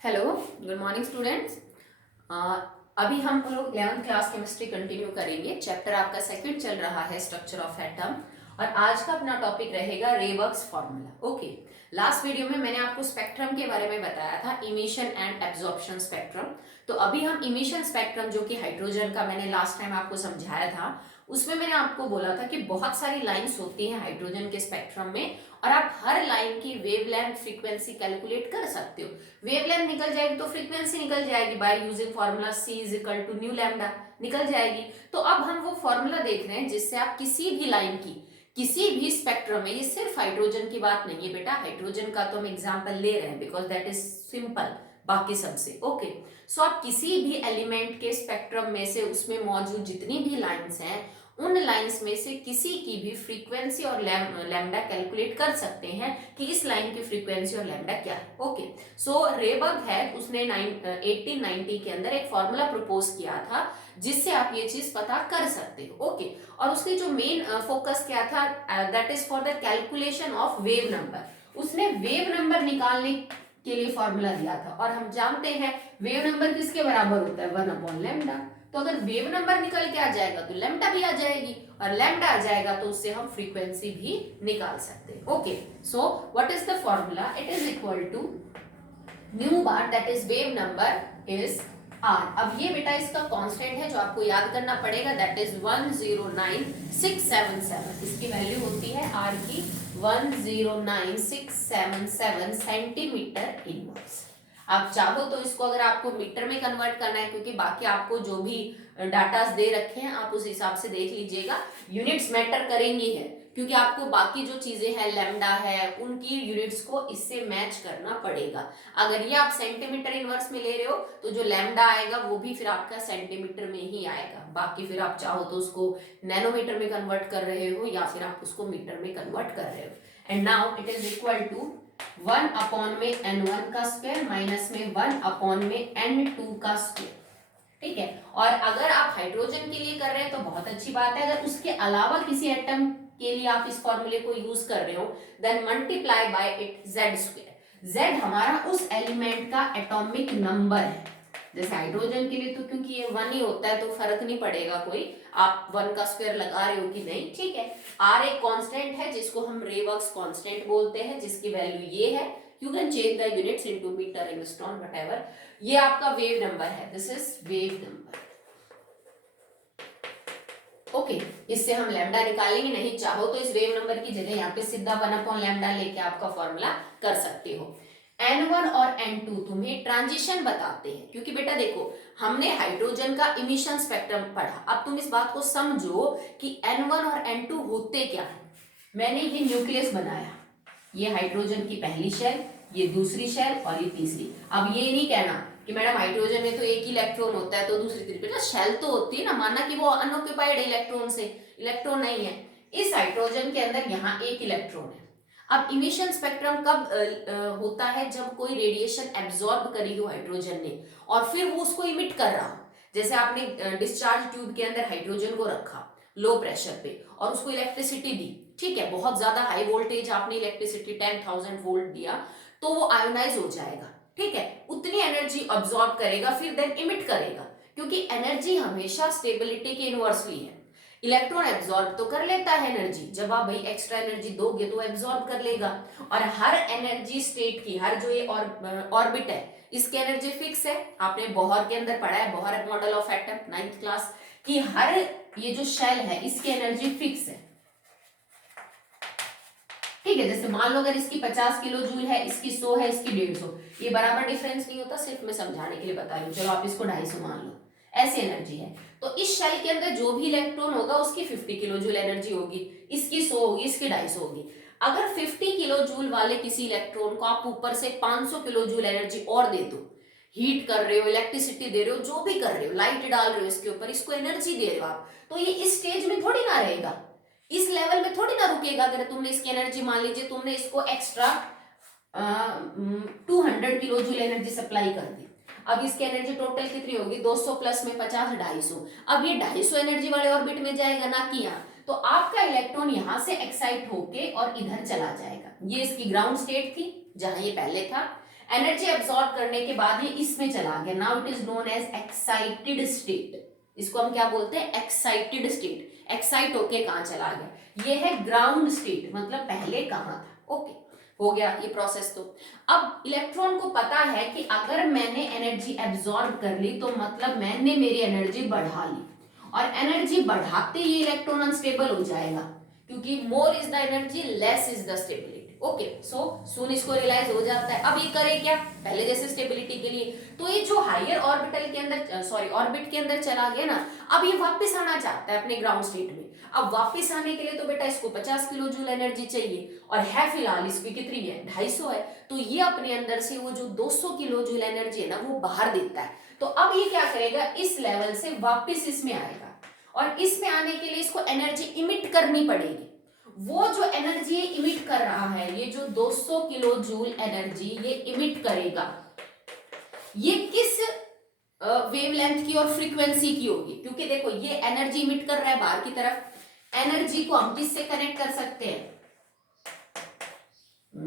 Hello, good morning students. अभी हम लोग 11th क्लास केमिस्ट्री कंटिन्यू करेंगे। चैप्टर आपका सेकंड चल रहा है स्ट्रक्चर ऑफ एटम और आज का अपना टॉपिक रहेगा रेवर्क्स फार्मूला। ओके, लास्ट वीडियो में मैंने आपको स्पेक्ट्रम के बारे में बताया था, इमिशन एंड एब्जॉर्प्शन स्पेक्ट्रम। तो अभी हम इमिशन स्पेक्ट्रम जो कि हाइड्रोजन का मैंने लास्ट टाइम आपको समझाया था, उसमें मैंने आपको बोला था कि बहुत सारी लाइंस होती हैं हाइड्रोजन के स्पेक्ट्रम में और आप हर लाइन की वेवलेंथ फ्रीक्वेंसी कैलकुलेट कर सकते हो। वेवलेंथ निकल जाएगी तो फ्रीक्वेंसी निकल जाएगी, by using formula C is equal to nu lambda निकल जाएगी। तो अब हम वो फार्मूला देख रहे हैं जिससे आप किसी भी लाइन की किसी भी स्पेक्ट्रम में, ये सिर्फ हाइड्रोजन की बात नहीं है बेटा, हाइड्रोजन का तो हम एग्जांपल ले रहे हैं बिकॉज दैट इज सिंपल बाकी सबसे। ओके, सो आप किसी भी एलिमेंट के स्पेक्ट्रम में से उसमें मौजूद जितनी भी लाइंस हैं उन लाइंस में से किसी की भी फ्रीक्वेंसी और लैम्डा कैलकुलेट कर सकते हैं कि इस लाइन की फ्रीक्वेंसी और लैम्डा क्या है। ओके, सो रेबर्ग है, उसने 1890 के अंदर एक फॉर्मूला प्रपोज किया था जिससे आप ये चीज पता कर सकते हो। ओके, और उसकी जो मेन फोकस क्या था, that is for the calculation of wave number. उसने वेव नंबर निकालने के लिए फॉर्मूला दिया था और हम जानते हैं वेव नंबर किसके बराबर होता है, 1/लैम्डा। तो अगर वेव नंबर निकल के आ जाएगा तो लैम्डा भी आ जाएगी और लैम्डा आ जाएगा तो उससे हम फ्रीक्वेंसी भी निकाल सकते हैं। Okay, so what is the formula, it is equal to nu bar that is wave number is R. अब ये बेटा इसका कांस्टेंट है जो आपको याद करना पड़ेगा, दैट इज 109677। इसकी वैल्यू होती है आर की 109677 सेंटीमीटर इनवर्स। आप चाहो तो इसको अगर आपको मीटर में कन्वर्ट करना है, क्योंकि बाकी आपको जो भी डाटास दे रखे हैं आप उस हिसाब से देख लीजिएगा, यूनिट्स मैटर करेंगी है क्योंकि आपको बाकी जो चीजें हैं लैम्डा है उनकी यूनिट्स को इससे मैच करना पड़ेगा। अगर ये आप सेंटीमीटर इनवर्स में ले रहे हो तो जो लैम्डा आएगा वो भी फिर आपका सेंटीमीटर में ही आएगा, बाकी फिर आप चाहो तो उसको नैनोमीटर में कन्वर्ट कर रहे हो या फिर आप उसको मीटर में कन्वर्ट कर रहे हो। And now it is equal to 1 में n1 का स्क्वायर माइनस में 1 में n2 का स्क्वायर। ठीक है, और अगर आप हाइड्रोजन के लिए कर रहे हैं तो बहुत अच्छी बात है, अगर उसके अलावा किसी एटम के लिए आप इस फॉर्मूले को यूज कर रहे हो then multiply by it z square. z हमारा उस एलिमेंट का एटॉमिक नंबर है। जैसे हाइड्रोजन के लिए तो क्योंकि ये 1 ही होता है तो फर्क नहीं पड़ेगा कोई, आप 1 का स्क्वायर लगा रहे हो कि नहीं। ठीक है, r एक कांस्टेंट है जिसको हम रेवर्क्स कांस्टेंट बोलते हैं, जिसकी वैल्यू ये है। You can change the units into metre, angstrom, whatever. ये आपका वेव नंबर है, this is wave number. Okay, इससे हम लैम्डा निकालेंगे, नहीं चाहो तो इस वेव नंबर की जगह यहाँ पे सीधा 1/लैम्डा लेके आपका फॉर्मूला कर सकते हो। N1 और N2 तुम्हें ट्रांजिशन बताते हैं, क्योंकि बेटा देखो हमने हाइड्रोजन का इमिशन स्पेक्ट्रम पढ़ा, अब तुम इस बात को समझो कि N1 और N2 होते क्या है। मैंने ये न्यूक्लियस बनाया, ये हाइड्रोजन की पहली शेल, ये दूसरी शेल और ये तीसरी। अब ये नहीं कहना कि मैडम हाइड्रोजन में तो एक ही इलेक्ट्रॉन होता है तो दूसरी तरफ बेटा शेल तो होती है ना, माना कि वो अनऑक्यूपाइड इलेक्ट्रॉन से, इलेक्ट्रॉन नहीं है। इस हाइड्रोजन के अंदर यहाँ एक इलेक्ट्रॉन है। अब इमिशन स्पेक्ट्रम कब होता है, जब कोई रेडिएशन एब्जॉर्ब करी हो हाइड्रोजन ने और फिर वो उसको इमिट कर रहा हो। जैसे आपने डिस्चार्ज ट्यूब के अंदर हाइड्रोजन को रखा लो प्रेशर पे और उसको इलेक्ट्रिसिटी दी, ठीक है, बहुत ज्यादा हाई वोल्टेज आपने इलेक्ट्रिसिटी 10,000 वोल्ट दिया तो वो आयोनाइज हो जाएगा। ठीक है, उतनी एनर्जी अब्सॉर्ब करेगा फिर देन इमिट करेगा, क्योंकि एनर्जी हमेशा स्टेबिलिटी के इनवर्सली है। इलेक्ट्रॉन एब्सॉर्ब तो कर लेता है एनर्जी, जब आप भाई एक्स्ट्रा एनर्जी दोगे तो एब्सॉर्ब कर लेगा। और हर एनर्जी स्टेट की, हर जो ये ऑर्बिट है इसकी एनर्जी फिक्स है। आपने बोहर के अंदर पढ़ा है, Bohr model of atom 9th class की, हर ये जो शेल है इसकी एनर्जी फिक्स है। ठीक है, जैसे मान लो अगर इसकी 50 किलो जूल है, इसकी 100 है, इसकी 150, ये बराबर डिफरेंस नहीं होता, सिर्फ मैं समझाने के लिए बता रही हूँ। चलो आप इसको 250 मान लो, ऐसी एनर्जी है। तो इस शेल के अंदर जो भी इलेक्ट्रॉन होगा उसकी 50 किलो जूल एनर्जी होगी, इसकी 100 होगी, इसकी 250 होगी। अगर 50 किलो जूल वाले किसी इलेक्ट्रॉन को आप ऊपर से 500 किलो जूल एनर्जी और दे दो, हीट कर रहे हो, इलेक्ट्रिसिटी दे रहे हो, जो भी कर रहे हो, लाइट डाल रहे हो इसके ऊपर, इसको एनर्जी दे रहे हो आप, तो ये इस स्टेज में थोड़ी ना रहेगा, इस लेवल में थोड़ी ना रुकेगा। अगर तुमने इसकी एनर्जी, मान लीजिए तुमने इसको extra 200 kilo joule energy supply कर दी, अब इसकी एनर्जी टोटल कितनी होगी, 200 प्लस में 50, 250। अब ये 250 एनर्जी वाले ऑर्बिट में जाएगा ना कि यहाँ, तो आपका इलेक्ट्रॉन यहां से एक्साइट होके और इधर चला जाएगा। ये इसकी ग्राउंड स्टेट थी जहां ये पहले था। एनर्जी एब्सॉर्ब करने के बाद ये इसमें चला गया, now it is known as excited state. इसको हम क्या बोलते हैं, एक्साइटेड स्टेट। एक्साइट होके कहां चला गया, ये है ग्राउंड स्टेट, मतलब पहले कहां था। ओके, हो गया ये प्रोसेस। तो अब इलेक्ट्रॉन को पता है कि अगर मैंने एनर्जी एब्सॉर्ब कर ली तो मतलब मैंने मेरी एनर्जी बढ़ा ली, और एनर्जी बढ़ाते ही इलेक्ट्रॉन अनस्टेबल हो जाएगा, क्योंकि more is the energy less is the stability. Okay, so soon इसको रियलाइज हो जाता है। अब ये करे क्या, पहले जैसे स्टेबिलिटी के लिए, तो ये जो हायर ऑर्बिटल के अंदर ऑर्बिट के अंदर चला गया ना, अब ये वापस आना चाहता है अपने ग्राउंड स्टेट में। अब वापस आने के लिए तो बेटा इसको 50 किलो जूल एनर्जी चाहिए, और है फिलहाल इसकी कितनी है, 250 है। तो ये अपने अंदर से वो जो 200 किलो जूल एनर्जी है ना वो बाहर देता है। तो अब ये क्या करेगा, इस लेवल से वापस इसमें आएगा, और इसमें आने के लिए इसको एनर्जी इमिट करनी पड़ेगी। वो जो एनर्जी इमिट कर रहा है, ये जो 200 किलो जूल एनर्जी ये इमिट करेगा, ये किस वेवलेंथ की और फ्रीक्वेंसी की होगी, क्योंकि देखो ये एनर्जी इमिट कर रहा है बाहर की तरफ। एनर्जी को हम किससे कनेक्ट कर सकते हैं,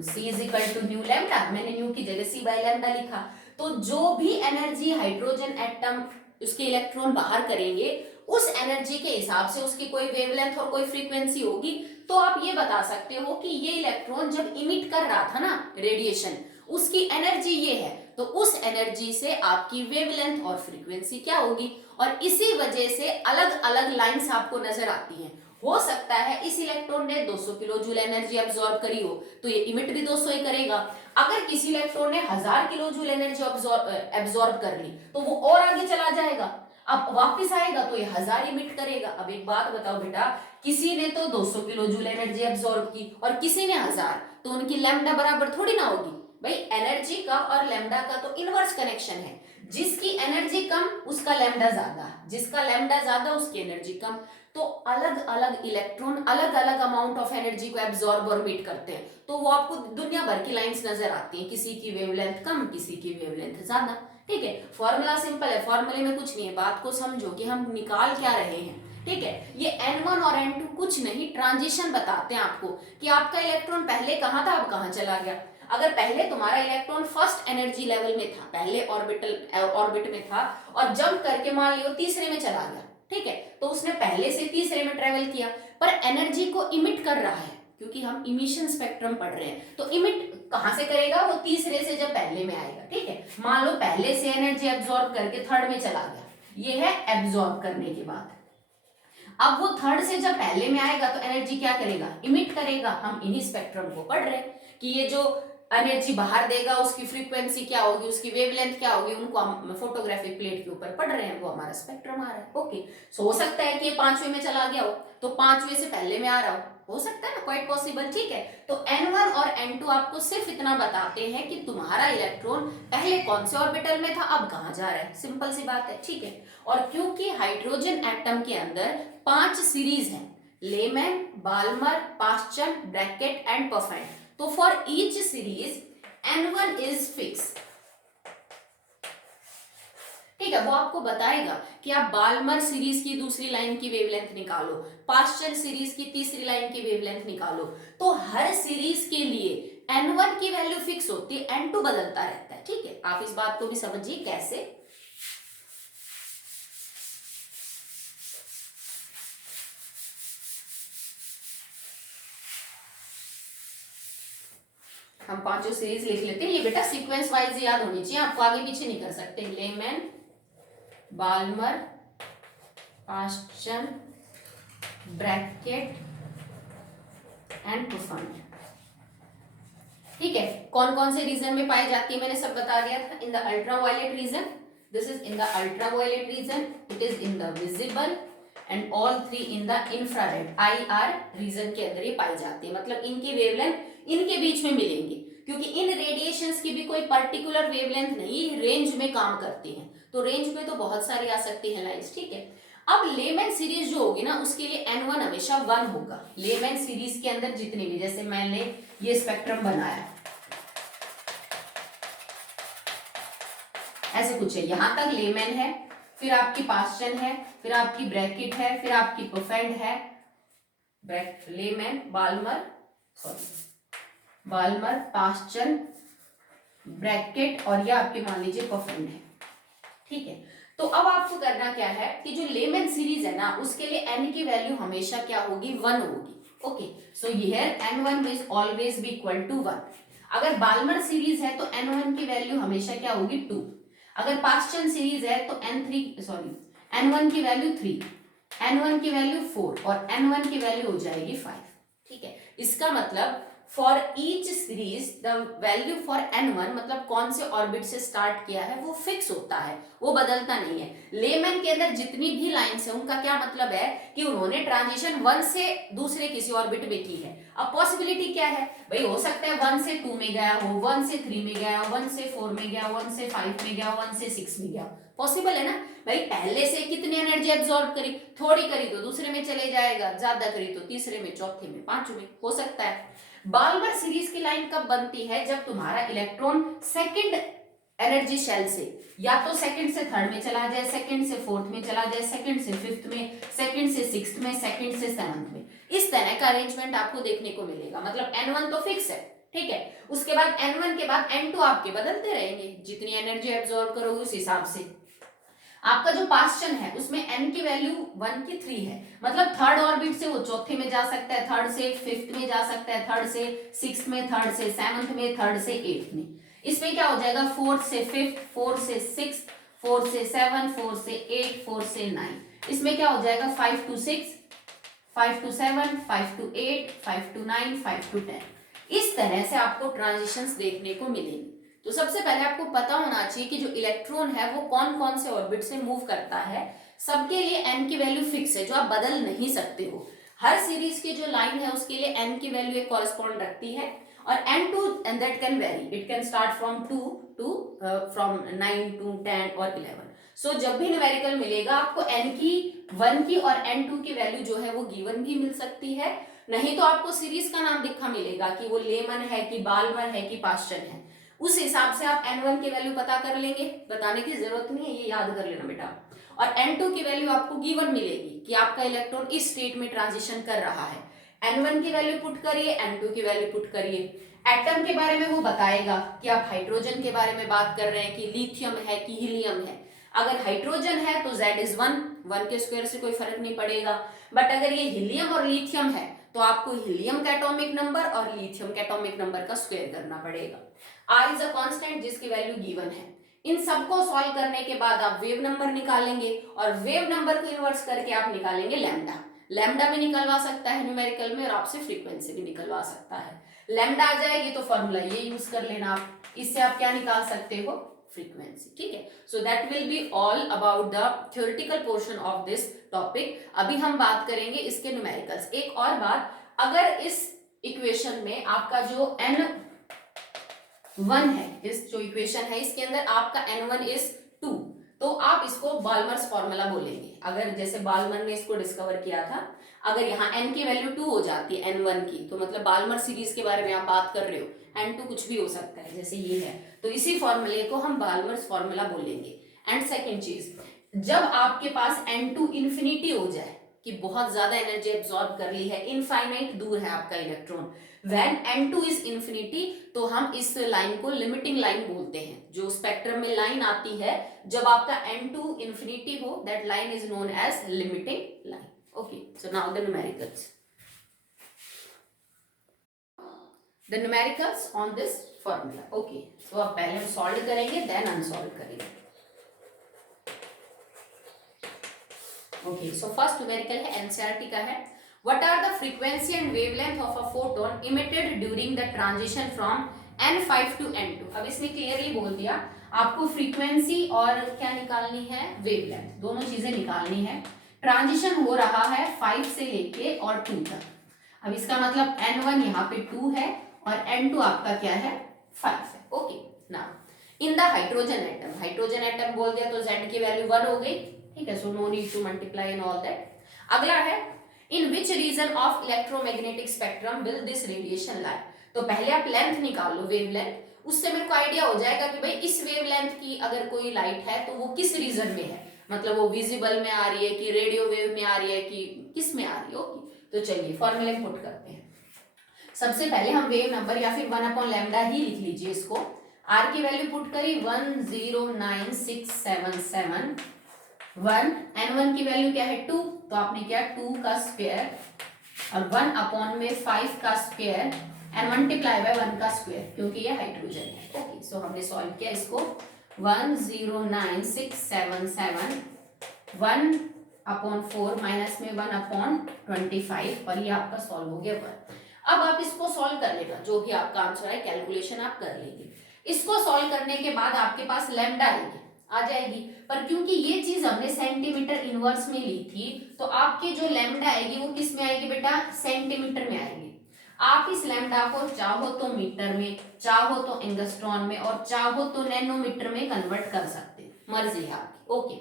C is equal to nu lambda, मैंने न्यू की जगह C बाय लैम्डा लिखा। तो जो भी एनर्जी हाइड्रोजन एटम उसके इलेक्ट्रॉन बाहर करेंगे, उस एनर्जी के हिसाब से उसकी कोई वेवलेंथ और कोई फ्रीक्वेंसी होगी। तो आप ये बता सकते हो कि ये इलेक्ट्रॉन जब इमिट कर रहा था ना रेडिएशन, उसकी एनर्जी ये है, तो उस एनर्जी से आपकी वेवलेंथ और फ्रीक्वेंसी क्या होगी, और इसी वजह से अलग अलग लाइंस आपको नजर आती हैं। हो सकता है इस इलेक्ट्रॉन ने 200 किलो जूल एनर्जी अब्सॉर्ब करी हो, तो ये इमिट भी 200 ही करेगा। अगर किसी इलेक्ट्रॉन ने 1000 किलो जूल एनर्जी अब्सॉर्ब कर ली, तो वो और आगे चला जाएगा। अब वापस आएगा तो ये 1000 इमिट करेगा। अब एक बात बताओ बेटा, किसी ने तो 200 किलो जूल एनर्जी अब्सॉर्ब की और किसी ने 1000, तो उनकी लैम्डा बराबर थोड़ी ना होगी भाई। एनर्जी का और लैम्डा का तो इनवर्स कनेक्शन है, जिसकी एनर्जी कम उसका लैम्डा ज्यादा, जिसका लैम्डा ज्यादा उसकी एनर्जी कम। तो अलग अलग इलेक्ट्रॉन अलग अलग अमाउंट ऑफ एनर्जी को एब्सॉर्ब और इमिट करते हैं, तो वो आपको दुनिया भर की लाइंस नजर आती हैं, किसी की वेवलेंथ कम, किसी की वेवलेंथ ज्यादा। ठीक है, फॉर्मूला सिंपल है, फॉर्मूले में कुछ नहीं है, बात को समझो कि हम निकाल क्या रहे हैं। ठीक है, ये N1 और N2 कुछ नहीं, ट्रांजिशन बताते हैं आपको कि आपका इलेक्ट्रॉन पहले कहां था अब कहां चला गया। अगर पहले तुम्हारा इलेक्ट्रॉन फर्स्ट एनर्जी लेवल में था, पहले ऑर्बिट में था, और जंप करके मान लियो तीसरे में चला गया, ठीक है, तो उसने पहले से तीसरे में ट्रेवल किया, पर एनर्जी को इमिट कर रहा है, क्योंकि हम इमिशन स्पेक्ट्रम पढ़ रहे हैं। तो इमिट कहां से करेगा, वो तीसरे से जब पहले में आएगा। ठीक है, मान लो पहले से एनर्जी एब्सॉर्ब करके थर्ड में चला गया, ये है एब्सॉर्ब करने के बाद। अब वो थर्ड से जब पहले में आएगा तो एनर्जी क्या करेगा, इमिट करेगा। हम इन्हीं स्पेक्ट्रम को पढ़ रहे हैं कि ये जो एनर्जी बाहर देगा उसकी फ्रीक्वेंसी क्या होगी, उसकी वेवलेंथ क्या होगी, उनको हम फोटोग्राफिक प्लेट के ऊपर पढ़ रहे हैं, वो हमारा स्पेक्ट्रम आ रहा है। ओके, सो हो सकता है कि ये 5वें में चला गया हो, तो 5वें से पहले में आ रहा हो सकता है ना, क्वाइट पॉसिबल। ठीक है, तो N1 और N2 आपको सिर्फ इतना बताते हैं कि तुम्हारा इलेक्ट्रॉन पहले कौन से ऑर्बिटल में था, अब कहां जा रहा है, सिंपल सी बात है। ठीक है, और क्योंकि हाइड्रोजन एटम के अंदर 5 सीरीज है, Lyman, Balmer, Paschen, Brackett and Pfund, तो for each series N1 is fix. ठीक है, वो आपको बताएगा कि आप बाल्मर सीरीज की दूसरी लाइन की वेवलेंथ निकालो, पास्चन सीरीज की तीसरी लाइन की वेवलेंथ निकालो, तो हर सीरीज के लिए N1 की वैल्यू फिक्स होती है, N2 बदलता रहता है। ठीक है, आप इस बात को भी समझिए कैसे। हम पांचों सीरीज लिख लेते हैं, ये बेटा सीक्वेंस वाइज याद होनी चाहिए, आपको आगे पीछे नहीं कर सकते। Lyman, Balmer, Paschen, Brackett and Pfund. ठीक है, कौन कौन से रीजन में पाई जाती है मैंने सब बता दिया था। In the ultraviolet region, this is in the ultraviolet region, it is in the visible and all 3 in the infrared IR region के अंदर ये पाई जाती है। मतलब इनकी वेवलेंथ इनके बीच में मिलेंगी, क्योंकि इन रेडिएशंस की भी कोई पर्टिकुलर वेवलेंथ नहीं, रेंज में काम करती हैं, तो रेंज में तो बहुत सारी आ सकती है लाइंस। ठीक है, अब लेमैन सीरीज जो होगी ना उसके लिए N1 हमेशा 1 होगा। लेमैन सीरीज के अंदर जितनी भी, जैसे मैंने ये स्पेक्ट्रम बनाया ऐसे कुछ है, यहां तक लेमैन है, फिर आपकी पास्चन है, फिर आपकी ब्रैकेट है, फिर आपकी पफेंट है, लेमैन, बाल्मर, पास्चन, ब्रैकेट और ये आपके मान लीजिए परफेंड है, ठीक है। तो अब आपको करना क्या है कि जो लेमन सीरीज है ना उसके लिए n की वैल्यू हमेशा क्या होगी, 1 होगी। Okay, so here n1 is always be equal to 1। अगर बाल्मर सीरीज है तो n1 की वैल्यू हमेशा क्या होगी, 2। अगर पास्चन सीरीज है तो n1 की वैल्यू 3, n1 की वैल्यू 4 और n1 की वैल्यू हो जाएगी 5, ठीक है। इसका मतलब for each series the value for n1 मतलब कौन से ऑर्बिट से स्टार्ट किया है वो फिक्स होता है, वो बदलता नहीं है। लेमन के अंदर जितनी भी लाइंस है उनका क्या मतलब है कि उन्होंने ट्रांजिशन 1 से दूसरे किसी ऑर्बिट में की है। अब पॉसिबिलिटी क्या है भाई, हो सकता है 1 से 2 में गया हो, 1 से 3 में गया, 1 से 4 में गया, 1 से 5 में गया, 1 से 6 में गया, पॉसिबल है ना भाई। पहले से कितनी एनर्जी एब्जॉर्ब करी, थोड़ी करी तो दूसरे में चले जाएगा, ज्यादा करी तो तीसरे में, चौथे में, पांचवें में, हो सकता है। बाल्मर सीरीज की लाइन कब बनती है, जब तुम्हारा इलेक्ट्रॉन सेकंड एनर्जी शेल से या तो सेकंड से थर्ड में चला जाए, सेकंड से फोर्थ में चला जाए, सेकंड से फिफ्थ में, सेकंड से सिक्स्थ में, सेकंड से सेवंथ में, इस तरह का अरेंजमेंट आपको देखने को मिलेगा। मतलब n1 तो फिक्स है, ठीक है। उसके बाद n1 के बाद n2 आपके बदलते रहेंगे, जितनी एनर्जी एब्जॉर्ब करोगे उस हिसाब से। आपका जो पास्चन है उसमें n की वैल्यू 1 की 3 है, मतलब थर्ड ऑर्बिट से वो चौथे में जा सकता है, थर्ड से फिफ्थ में जा सकता है, थर्ड से सिक्स्थ में, थर्ड से सेवंथ में, थर्ड से एट्थ में। इसमें क्या हो जाएगा, फोर्थ से फिफ्थ, फोर्थ से सिक्स्थ, फोर्थ से सेवन, फोर्थ से एट, फोर्थ से 9। इसमें क्या हो जाएगा 5 to 6, 5 to 7, 5 to 8, 5 to 9, 5 to 10। इस तरह से आपको ट्रांजिशंस देखने को मिलेंगे। तो सबसे पहले आपको पता होना चाहिए कि जो इलेक्ट्रॉन है वो कौन कौन से ऑर्बिट से मूव करता है। सबके लिए n की वैल्यू फिक्स है जो आप बदल नहीं सकते हो। हर सीरीज की जो लाइन है उसके लिए n की वैल्यू एक कॉरेस्पॉन्ड रखती है और n2 and that can vary, it can start from 2 to from 9 to 10 और 11। सो जब भी न्यूमेरिकल मिलेगा आपको n की 1 की और n2 की वैल्यू जो है वो गिवन भी मिल सकती है, नहीं तो आपको सीरीज का नाम लिखा मिलेगा कि वो लेमन है कि बाल्मर है कि पास्चन है। उस हिसाब से आप n1 की वैल्यू पता कर लेंगे, बताने की जरूरत नहीं है, ये याद कर लेना बेटा। और n2 की वैल्यू आपको गिवन मिलेगी कि आपका इलेक्ट्रॉन इस स्टेट में ट्रांजिशन कर रहा है। n1 की वैल्यू पुट करिए, n2 की वैल्यू पुट करिए। एटम के बारे में वो बताएगा कि आप हाइड्रोजन के बारे में बात कर रहे हैं कि लिथियम है कि हीलियम है। अगर हाइड्रोजन है तो Z इज 1 के स्क्वायर से कोई फर्क नहीं पड़ेगा। बट अगर ये हीलियम और लिथियम है तो आपको हीलियम का एटॉमिक नंबर और लिथियम के एटॉमिक नंबर का स्क्वायर करना पड़ेगा। R इज अ कांस्टेंट जिसकी वैल्यू गिवन है। इन सबको सॉल्व करने के बाद आप वेव नंबर निकालेंगे और वेव नंबर को इन्वर्स करके आप निकालेंगे लैम्डा। लैम्डा भी निकलवा सकता है न्यूमेरिकल में और आपसे फ्रीक्वेंसी भी निकलवा सकता है। लैम्डा आ जाएगी तो फॉर्मूला ये यूज कर लेना आप, इससे आप क्या निकाल सकते हो, फ्रीक्वेंसी, ठीक है। So that will be all about the theoretical portion of this topic. अभी हम बात करेंगे इसके न्यूमेरिकल्स। एक और बात, अगर इस इक्वेशन में आपका जो n1 है, इस जो इक्वेशन है इसके अंदर आपका n1 इज 2, तो आप इसको बाल्मर्स फॉर्मूला बोलेंगे। अगर जैसे बाल्मर ने इसको डिस्कवर किया था, अगर यहाँ n की वैल्यू 2 हो जाती है n1 की, तो मतलब बाल्मर सीरीज के बारे में आप बात कर रहे हो, n2 कुछ भी हो सकता है जैसे ये है, तो इसी फॉर्मूले को हम बाल्मर्स फॉर्मूला बोलेंगे। एंड सेकेंड चीज, जब आपके पास n2 इन्फिनिटी हो जाए कि बहुत ज्यादा एनर्जी एब्जॉर्ब कर ली है, इनफाइनाइट दूर है आपका electron, when n2 is infinity, तो हम इस लाइन को लिमिटिंग लाइन बोलते हैं। जो स्पेक्ट्रम में लाइन आती है जब आपका n2 इन्फिनिटी हो, that line is known as limiting line. Okay, so now the numericals. The numericals on this formula. Okay, so अब पहले हम सॉल्व करेंगे देन अनसॉल्व करेंगे। ओके, सो फर्स्ट न्यूमेरिकल है एनसीईआरटी का है। What are the frequency and wavelength of a photon emitted during the transition from n5 to n2? अब इसने क्लियरली बोल दिया आपको फ्रीक्वेंसी और क्या निकालनी है, वेवलेंथ, दोनों चीजें निकालनी है। ट्रांजिशन हो रहा है 5 से लेके और 2 तक। अब इसका मतलब n1 यहाँ पे 2 है और n2 आपका क्या है, 5 है। Okay, now in the hydrogen atom, hydrogen atom बोल दिया तो Z की वैल्यू 1 हो गई, ठीक है। So no need to multiply and all that. अगला है in which region of electromagnetic spectrum will this radiation lie. तो पहले आप लेंथ निकाल लो, वेवलेंथ, उससे मेरे को आइडिया हो जाएगा कि भाई इस वेवलेंथ की अगर कोई लाइट है तो वो किस रीजन में है, मतलब वो विजिबल में आ रही है कि रेडियो वेव में आ रही है कि किस में आ रही है। ओके, तो चलिए फॉर्मूले पुट करते हैं। सबसे पहले हम वेव नंबर या फिर 1/λ ही लिख लीजिए इसको। आर की वैल्यू पुट करी 109677 1, N1 की वैल्यू क्या है 2, तो आपने क्या 2 का स्क्वायर और 1 अपॉन में 5 का स्क्वायर एंड मल्टीप्लाई बाय 1 का स्क्वायर, क्योंकि ये हाइड्रोजन है। ओके, सो हमने सॉल्व किया इसको 109677 1 अपॉन 4 माइनस में 1 अपॉन 25 और ये आपका सॉल्व हो गया 1। अब आप इसको सॉल्व कर लेना, जो भी आपका आंसर है कैलकुलेशन आप कर लेंगे। इसको सॉल्व करने के बाद आपके पास लैम्डा आएगी, आ जाएगी, पर क्योंकि ये चीज हमने सेंटीमीटर इनवर्स में ली थी तो आपकी जो लैम्डा आएगी वो किस में आएगी बेटा, सेंटीमीटर में आएगी। आप इस लैम्डा को चाहो तो मीटर में, चाहो तो एंगस्ट्रॉन में और चाहो तो नैनोमीटर में कन्वर्ट कर सकते हैं, मर्जी है आपकी। ओके,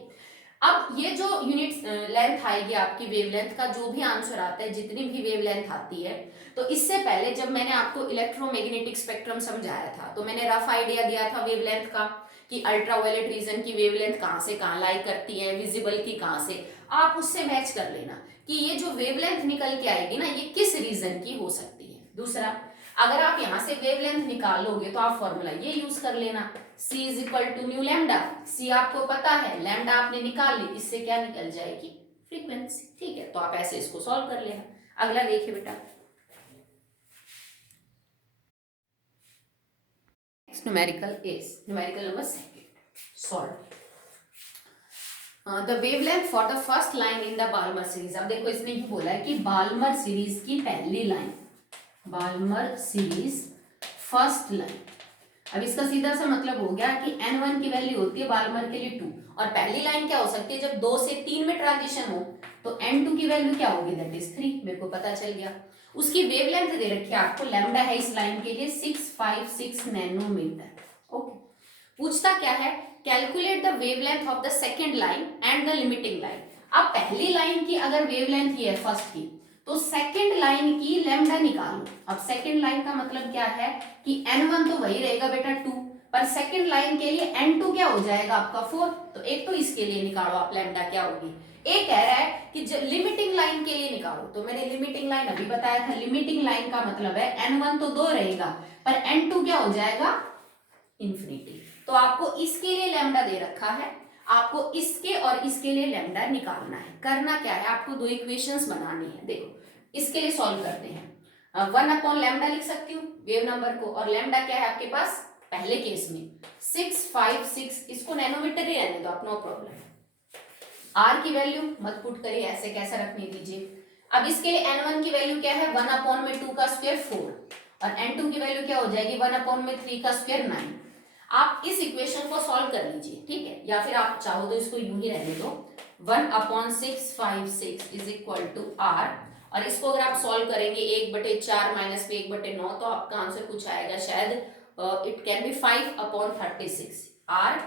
अब ये जो यूनिट लेंथ आएगी आपकी वेवलेंथ का, जो भी आंसर आता है, जितनी भी वेवलेंथ आती है, तो इससे पहले जब मैंने आपको इलेक्ट्रोमैग्नेटिक स्पेक्ट्रम समझाया था तो मैंने रफ आइडिया दिया था वेवलेंथ का कि अल्ट्रावायलेट रीजन की वेवलेंथ कहां से कहां लाई करती है, विजिबल की कहां से, आप उससे मैच कर लेना कि ये जो वेवलेंथ निकल के आएगी ना ये किस रीजन की हो सकती है। दूसरा, अगर आप यहां से वेवलेंथ निकालोगे तो आप फॉर्मूला ये यूज कर लेना, c is equal to nu lambda. c आपको पता है, लैम्डा आपने निकाल ली, इससे क्या निकल जाएगी, फ्रीक्वेंसी। ठीक है, तो आप ऐसे इसको सॉल्व कर लेना। अगला देखिए बेटा, next numerical is numerical number 2, solve the wavelength for the first line in the Balmer series। अब देखो इसने ये बोला है कि बाल्मर सीरीज की पहली line, Balmer series first line. अब इसका सीधा सा मतलब हो गया कि N1 की वैल्यू होती है बाल्मर के लिए 2 और पहली लाइन क्या हो सकती है, जब 2 से 3 में ट्रांजिशन हो तो N2 की वैल्यू क्या होगी, दैट इज 3। मेरे को पता चल गया। उसकी वेवलेंथ दे रखी है आपको, लैम्डा है इस लाइन के लिए 656 नैनोमीटर। ओके, पूछता क्या है, calculate the wavelength of the second line and the limiting line. अब पहली लाइन की अगर वेवलेंथ ये है फर्स्ट की, तो सेकंड लाइन की लैम्डा निकालो। अब सेकंड लाइन का मतलब क्या है कि N1 तो वही रहेगा बेटा 2, पर सेकंड लाइन के लिए N2 क्या हो जाएगा आपका 4। तो एक तो इसके लिए निकालो आप लैम्डा क्या होगी। एक कह रहा है कि जब लिमिटिंग लाइन के लिए निकालो, तो मैंने लिमिटिंग लाइन अभी बताया था, लिमिटिंग लाइन का मतलब है N1 तो 2 रहेगा पर N2 क्या हो जाएगा, इंफिनिटी। तो आपको इसके लिए लैम्डा दे रखा है, आपको इसके और इसके लिए लैम्डा निकालना है। करना क्या है, आपको दो इक्वेशंस बनानी है। देखो इसके लिए सॉल्व करते हैं, 1 अपॉन लैम्डा लिख सकती हूँ वेव नंबर को, और लैम्डा क्या है आपके पास पहले केस में 656, इसको नैनोमीटर ही रहने दो आप, नो प्रॉब्लम। आर की वैल्यू मत पुट करिए, ऐसे कैसा रखने दीजिए। अब इसके लिए N1 की वैल्यू क्या है, 1 अपॉन में 2 का स्क्वायर 4 और N2 की वैल्यू क्या हो जाएगी, 1 अपॉन में 3 का स्क्वायर 9। आप इस इक्वेशन को सॉल्व कर लीजिए, ठीक है, या फिर आप चाहो तो इसको यूं ही रहने दो, 1 upon 656 is equal to R, और इसको अगर आप सॉल्व करेंगे 1/4 माइनस में 1/9 तो आपका आंसर कुछ आएगा शायद, it can be 5 upon 36, R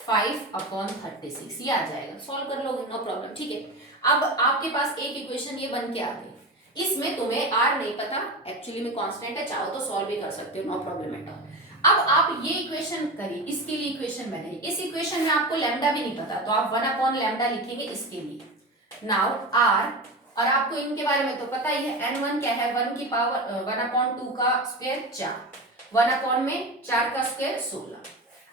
5 upon 36 ये आ जाएगा, सॉल्व कर लोगे नो प्रॉब्लम। ठीक है, अब आपके पास एक इक्वेशन ये बन के आ गई, इसमें तुम्हें R नहीं पता, एक्चुअली में कांस्टेंट है, चाहो तो सॉल्व भी कर सकते हो, नो प्रॉब्लम एट ऑल। अब आप ये इक्वेशन करिए, इसके लिए इक्वेशन बनाइए। इस इक्वेशन में आपको लैम्डा भी नहीं पता तो आप 1 अपॉन लैम्डा लिखेंगे इसके लिए। नाउ R, और आपको इनके बारे में तो पता ही है, N1 क्या है, 1 की पावर 1 अपॉन 2 का स्क्वायर 4, 1 अपॉन में 4 का स्क्वायर 16।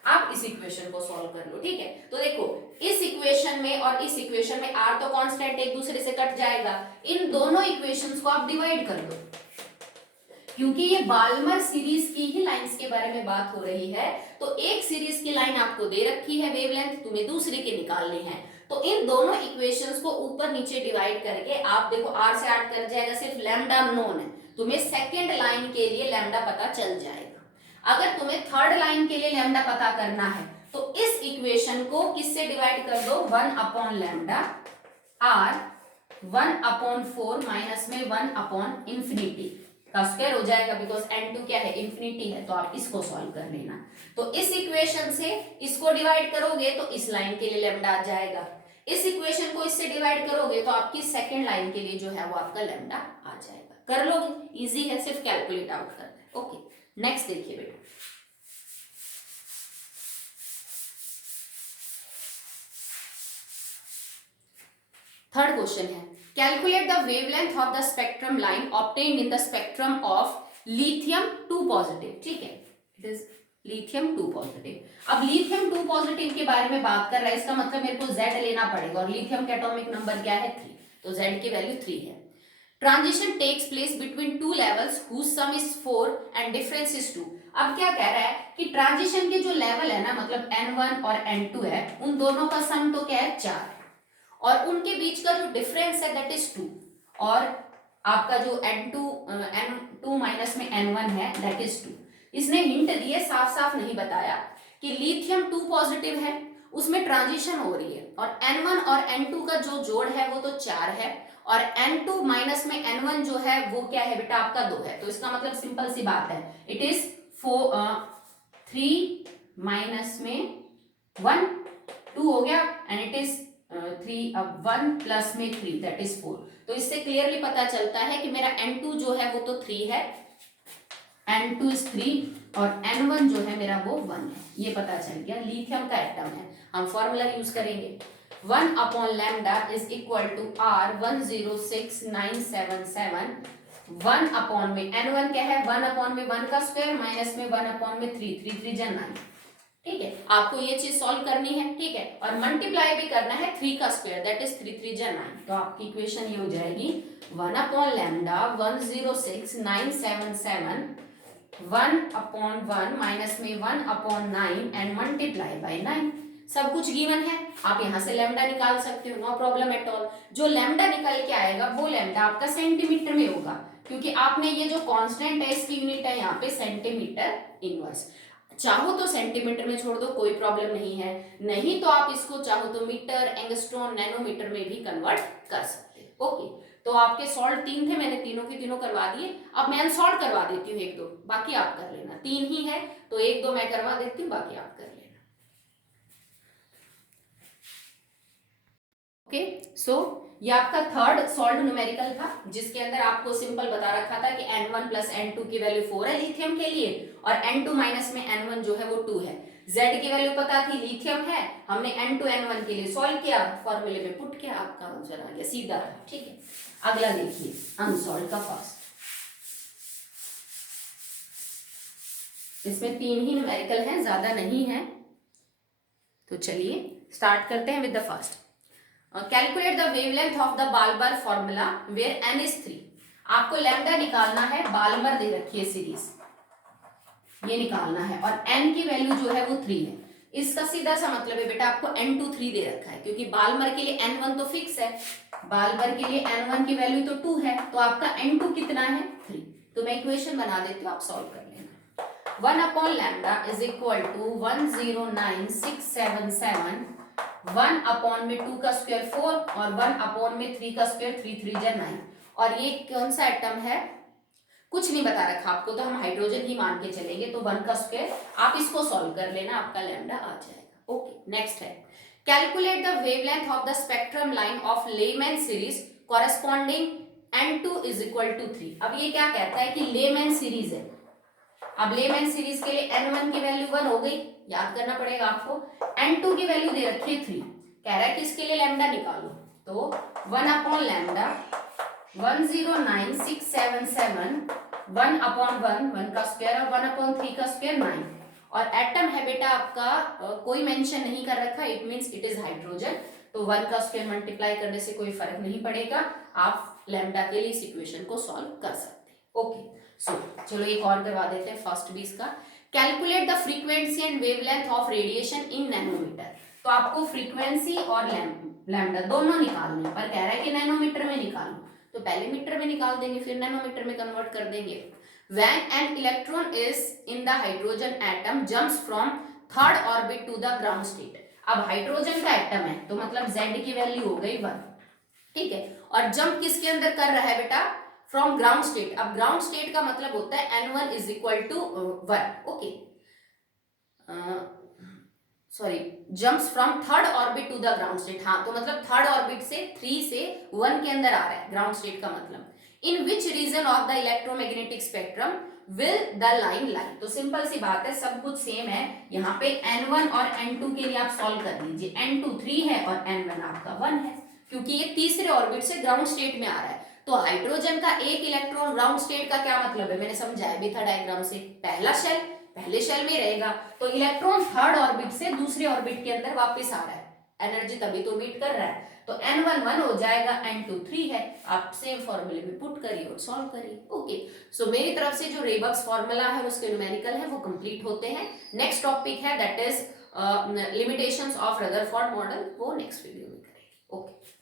आप इस इक्वेशन को सॉल्व कर लो, ठीक है। तो देखो इस इक्वेशन में और इस इक्वेशन में R तो कांस्टेंट एक दूसरे से कट जाएगा, इन दोनों इक्वेशंस को आप डिवाइड कर दो, क्योंकि ये बाल्मर सीरीज की ही लाइंस के बारे में बात हो रही है। तो एक सीरीज की लाइन आपको दे रखी है वेवलेंथ, तुम्हें दूसरे के निकालने हैं, तो इन दोनों इक्वेशंस को ऊपर नीचे डिवाइड करके आप देखो R से ऐड कर जाएगा, सिर्फ लैम्डा नोन है, तुम्हें सेकंड लाइन के लिए लैम्डा पता चल जाएगा। अगर तुम्हें थर्ड लाइन के लिए लैम्डा पता करना है तो इस इक्वेशन को किससे डिवाइड कर दो, 1 upon lambda R 1 upon 4 minus में 1 अपॉन इंफिनिटी का स्क्वायर हो जाएगा, बिकॉज N2 क्या है, इंफिनिटी है, तो आप इसको सॉल्व कर लेना। तो इस इक्वेशन से इसको डिवाइड करोगे तो इस लाइन के लिए लैम्डा आ जाएगा, इस इक्वेशन को इससे डिवाइड करोगे तो आपकी सेकंड लाइन के लिए जो है वो आपका लैम्डा आ जाएगा। कर लोगे, इजी है, सिर्फ कैलकुलेट आउट करना है। ओके, नेक्स्ट देखिए बेटा, थर्ड क्वेश्चन है, calculate the wavelength of the spectrum line obtained in the spectrum of lithium 2 positive. ठीक है, इट इज लिथियम 2 पॉजिटिव। अब लिथियम 2 पॉजिटिव के बारे में बात कर रहा है, इसका मतलब मेरे को Z लेना पड़ेगा और लिथियम का एटॉमिक नंबर क्या है 3, तो Z की वैल्यू 3 है। Transition takes place between two levels whose sum is 4 and difference is 2। अब क्या कह रहा है कि ट्रांजिशन के जो लेवल है ना, मतलब N1 और N2 है, उन दोनों का सम तो क्या है 4 है, और उनके बीच का जो डिफरेंस है दैट इज 2, और आपका जो N2 माइनस में N1 है दैट इज 2। इसने हिंट दिए, साफ साफ नहीं बताया कि लिथियम 2 पॉजिटिव है, उसमें ट्रांजिशन हो रही है, और N1 और N2 का जो जोड़ है वो तो 4 है, और N2 माइनस में N1 जो है वो क्या है बेटा आपका 2 है। तो इसका मतलब सिंपल सी बात है, इट इज 3 माइनस में 1 2 हो गया, एंड इट इज 3 अब 1 प्लस में 3 दैट इज 4। तो इससे क्लियरली पता चलता है कि मेरा N2 जो है वो तो 3 है, N2 is 3 और N1 जो है मेरा वो 1 है, ये पता चल गया। लिथियम का एटम है, हम फॉर्मूला यूज करेंगे 1 upon lambda is equal to R 106977 1 upon में N1 क्या है 1 अपॉन में 1 का स्क्वायर माइनस में 1 अपॉन में 3 3 3 जा 9। ठीक है, आपको ये चीज सॉल्व करनी है, ठीक है, और मल्टीप्लाई भी करना है 3 का स्क्वायर दैट इज 3 3 जा 9। तो आपकी इक्वेशन ये हो जाएगी 1 अपॉन लैम्डा 106977 1 अपॉन 1 माइनस में 1 अपॉन 9 एंड मल्टीप्लाई बाय 9। सब कुछ गिवन है, आप यहां से लैम्डा निकाल सकते हो, नो प्रॉब्लम एट ऑल। जो लैम्डा निकल के आएगा वो लैम्डा आपका सेंटीमीटर में होगा, क्योंकि आपने ये जो कांस्टेंट है इसकी यूनिट है यहाँ पे सेंटीमीटर इनवर्स। चाहो तो सेंटीमीटर में छोड़ दो, कोई प्रॉब्लम नहीं है, नहीं तो आप इसको चाहो तो मीटर, एंगस्ट्रॉन, नैनोमीटर में भी कन्वर्ट कर सकते हैं। ओके, तो आपके सॉल्व 3 थे, मैंने तीनों के तीनों करवा दिए। अब मैं अनसॉल्व करवा देती हूँ 1 2, बाकी आप कर लेना। 3 ही है तो 1 2 मैं करवा देती हूँ, बाकी आप कर लेना। ओके, सो ये आपका थर्ड सॉल्व न्यूमेरिकल था, जिसके अंदर आपको सिंपल बता रखा था कि N1 प्लस N2 की वैल्यू 4 है लिथियम के लिए, और N2 माइनस में N1 जो है वो 2 है। Z की वैल्यू पता थी, लिथियम है, हमने N2 N1 के लिए सॉल्व किया, फॉर्मूले में पुट किया, आपका आंसर आ गया सीधा। ठीक है, अगला देखिए अनसॉल्व का फर्स्ट। इसमें 3 ही न्यूमेरिकल हैं, ज्यादा नहीं है, तो चलिए स्टार्ट करते हैं with the first. Calculate the wavelength of the Balmer formula where n is 3। आपको लैम्डा निकालना है, बाल्मर दे रखी है सीरीज, ये निकालना है, और n की वैल्यू जो है वो 3 है। इसका सीधा सा मतलब है बेटा आपको N2 3 दे रखा है, क्योंकि बाल्मर के लिए N1 तो फिक्स है, बाल्मर के लिए N1 की वैल्यू तो 2 है, तो आपका N2 कितना है 3। तो मैं इक्वेशन बना देती हूँ, आप सॉल्व कर लेना। 1 upon lambda is equal to 109677 1 upon में 2 का स्क्वायर 4 और 1 अपॉन में 3 का स्क्वायर 3 3 जा 9। और ये कौन सा एटम है कुछ नहीं बता रखा आपको, तो हम हाइड्रोजन ही मान के चलेंगे, तो 1 का स्क्वायर आप इसको सॉल्व कर लेना, आपका लैम्डा आ जाएगा। ओके, नेक्स्ट है calculate the wavelength of the spectrum line of Lyman series corresponding N2 is equal to 3। अब ये क्या कहता है कि लेमैन सीरीज है, अब लेमैन सीरीज के लिए N1 की वैल्यू 1 हो गई, याद करना पड़ेगा आपको। N2 की वैल्यू दे रखी है 3, कह रहा है कि इसके लिए लैम्डा निकालो, तो 1 अपॉन लैम्डा 109677 1 अपॉन 1 का स्क्वायर और 1 अपॉन 3 का स्क्वायर 9। और एटम है बेटा आपका कोई मेंशन नहीं कर रखा, it means it is hydrogen, तो 1 का स्क्वायर मल्टीप्लाई करने से कोई फर्क नहीं पड़ेगा, आप लैम्डा के लिए इस इक्वेशन को सॉल्व कर सकते हैं। ओके, सो चलो एक और करवा देते हैं फर्स्ट भी इसका। Calculate the frequency and wavelength of radiation in nanometre. तो आपको फ्रीक्वेंसी और लैम्डा दोनों निकालने, पर कह रहा है कि नैनोमीटर में निकालो, तो पहले मीटर में निकाल देंगे फिर नैनोमीटर में कन्वर्ट कर देंगे। When an electron is in the hydrogen atom jumps from third orbit to the ground state। अब हाइड्रोजन का एटम है तो मतलब Z की वैल्यू हो गई 1, ठीक है, और जंप किसके अंदर कर रहा है बेटा फ्रॉम ग्राउंड स्टेट। अब ग्राउंड स्टेट का मतलब होता है N1 is equal to 1। Okay, sorry, jumps from third orbit to the ground state, हाँ, तो मतलब थर्ड ऑर्बिट से 3 से 1 के अंदर आ रहा है ग्राउंड स्टेट का मतलब। In which region of the electromagnetic spectrum will the line lie. तो सिंपल सी बात है, सब कुछ सेम है, यहाँ पे N1 और N2 के लिए आप सॉल्व कर लीजिए। N2 3 है और N1 आपका 1 है, क्योंकि ये तीसरे ऑर्बिट से ग्राउंड स्टेट में आ रहा है। तो हाइड्रोजन का एक इलेक्ट्रॉन ग्राउंड स्टेट का क्या मतलब है, मैंने समझाया भी था डायग्राम से, पहला शेल पहले शेल में रहेगा तो इलेक्ट्रॉन थर्ड ऑर्बिट से दूसरे ऑर्बिट के अंदर वापस आ रहा है, एनर्जी तभी तो मीट कर रहा है, तो n1 1 हो जाएगा, n2 3 है। आप सेम फॉर्मूले में पुट करिए और सॉल्व करिए। ओके, सो मेरी तरफ से जो रेबक्स फॉर्मूला है उसके न्यूमेरिकल है वो कंप्लीट होते हैं। नेक्स्ट टॉपिक है that is limitations of Rutherford model, वो नेक्स्ट वीडियो में करेंगे। ओके।